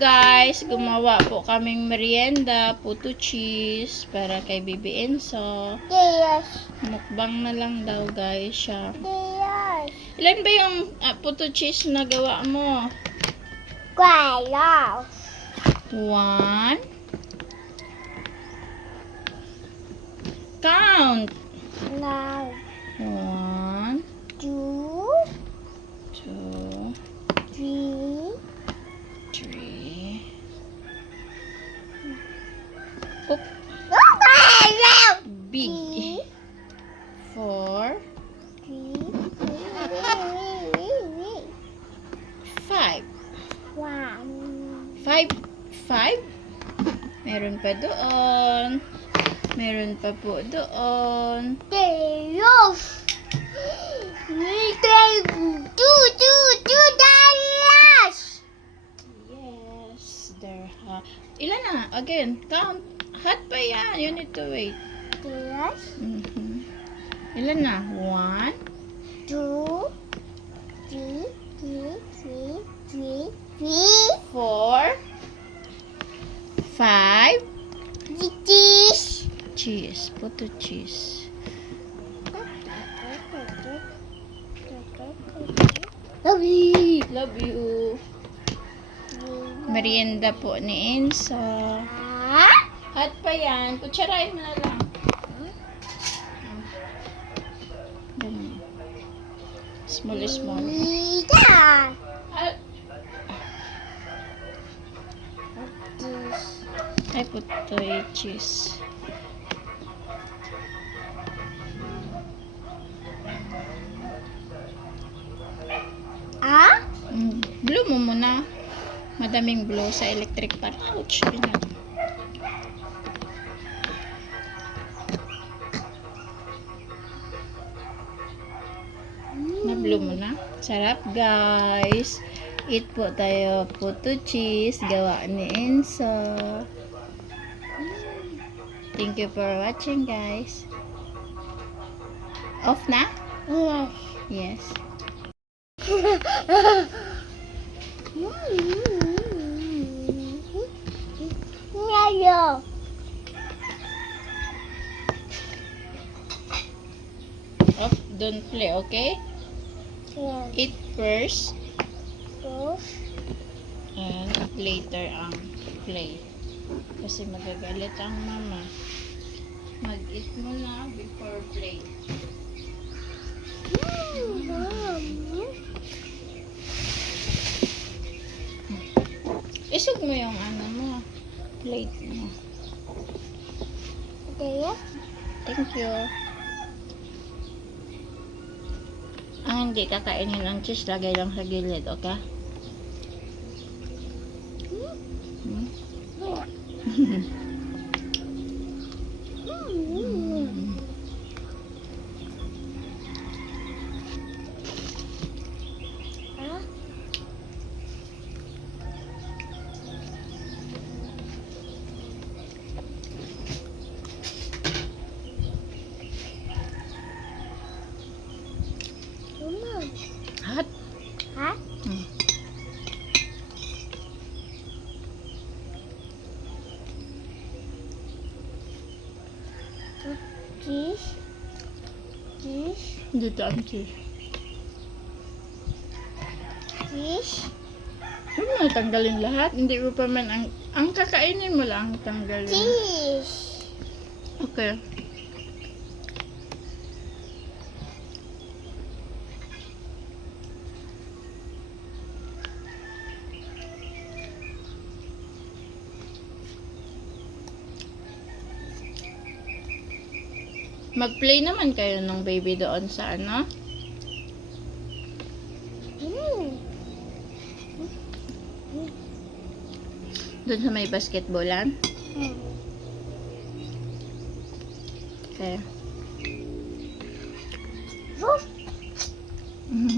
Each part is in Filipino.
Guys, gumawa po kaming merienda, puto cheese, para kay Bibi Enzo. Yes. Mukbang na lang daw guys siya. Yes. Ilan ba yung puto cheese na gawa mo? Wow. 1. Count. Now, 1, 2, 2, 3, 3. Oop, big. 4, 5. 5? Meron pa doon. Meron pa po doon. $2. Yes, there. Ilan na? Again, count. Hot pa yan. You need to wait. Yes. Ilan na? 1, 2, 3, 4, 5. Cheese. Puto cheese. Love you. Merienda po ni Enzo. Hot pa yan. Kutsarain mo na lang. Ganun. Small. Ay, puto cheese. Blow mo muna. Madaming blow sa electric pan. Ouch. Na-blow mo na. Sarap guys. Eat po tayo. Puto cheese. Gawa ni Enzo. Thank you for watching guys. Off na? Yes. Off, don't play, okay? Eat first and later ang play. Kasi magagalit ang mama. Mag-eat mo na before play. Isog mo yung ano mo. Plate mo. Thank you. Ang hindi kakainin ng cheese, lagay lang sa gilid, okay? Hot? Cheese. Dito ang cheese. Huwag mo tanggalin lahat. Hindi mo pa man ang kakainin mo lang tanggalin. Cheese. Okay. Mag-play naman kayo ng baby doon sa ano? Doon sa may basketballan? Okay.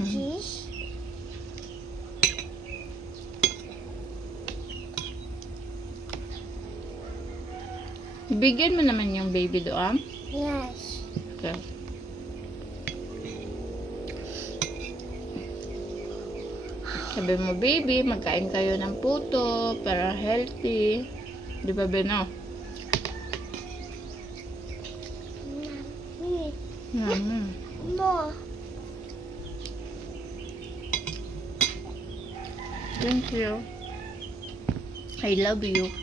Cheese. Bigyan mo naman yung baby doon. Yes. Okay. Sabi mo, baby, magkain kayo ng puto para healthy. Di ba, Beno? Mami. Mm. Mo. Thank you. I love you.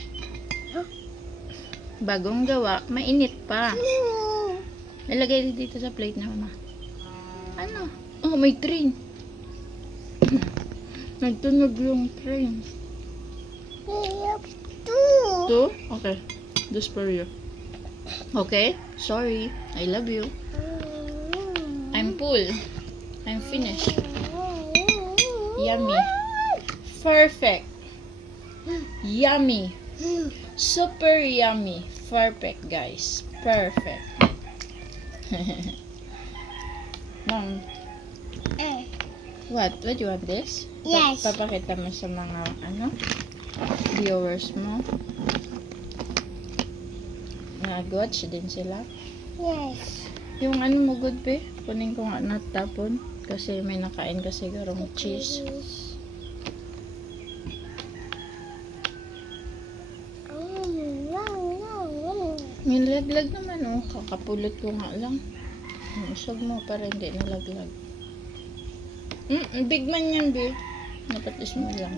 Bagong gawa, mainit pa. Nilagay dito sa plate na mama. Ano? Oh, may train. Nagtunog yung train. Two. Two? Okay. This for you. Okay? Sorry. I love you. I'm full. I'm finished. Yummy. Perfect. Yummy. Super yummy. Perfect, guys. Perfect. Mom, what? What do you want this? Yes. Papakita mo sa mga, viewers mo. Nag-watch din sila. Yes. Yung mo good be? Kunin ko nga natapon. Kasi may nakain ka sigurong cheese. Nilaglag naman oh. Kakapulot ko nga lang. Usog mo para hindi nalaglag. Big man yan be. Napatis mo lang.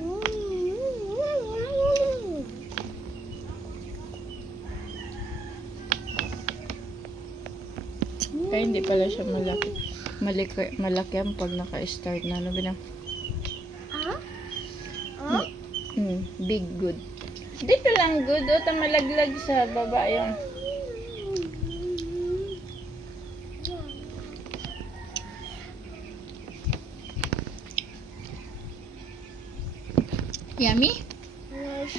Kaya hindi pala siya malaki. Malaki ang pag naka-start na. Ano ba na? Big good. Dito lang good. O, malaglag sa baba yung. Yummy? Yes.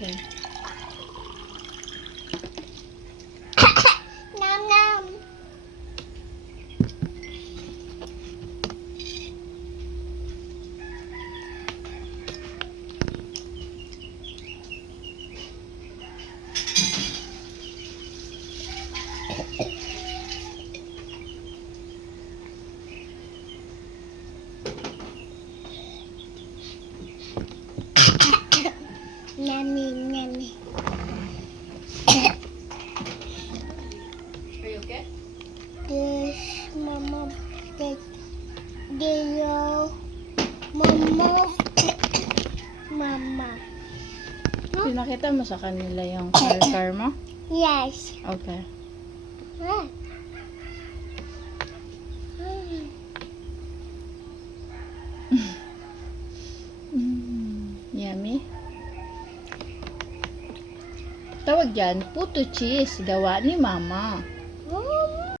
Okay. Nom nom. Yummy, yummy. Are you okay? This mama take the mama mama. Pinakita mo sa kanila yung car mo? Yes. Okay. Ah. Yummy. Tawag dyan, puto cheese. Gawa ni mama.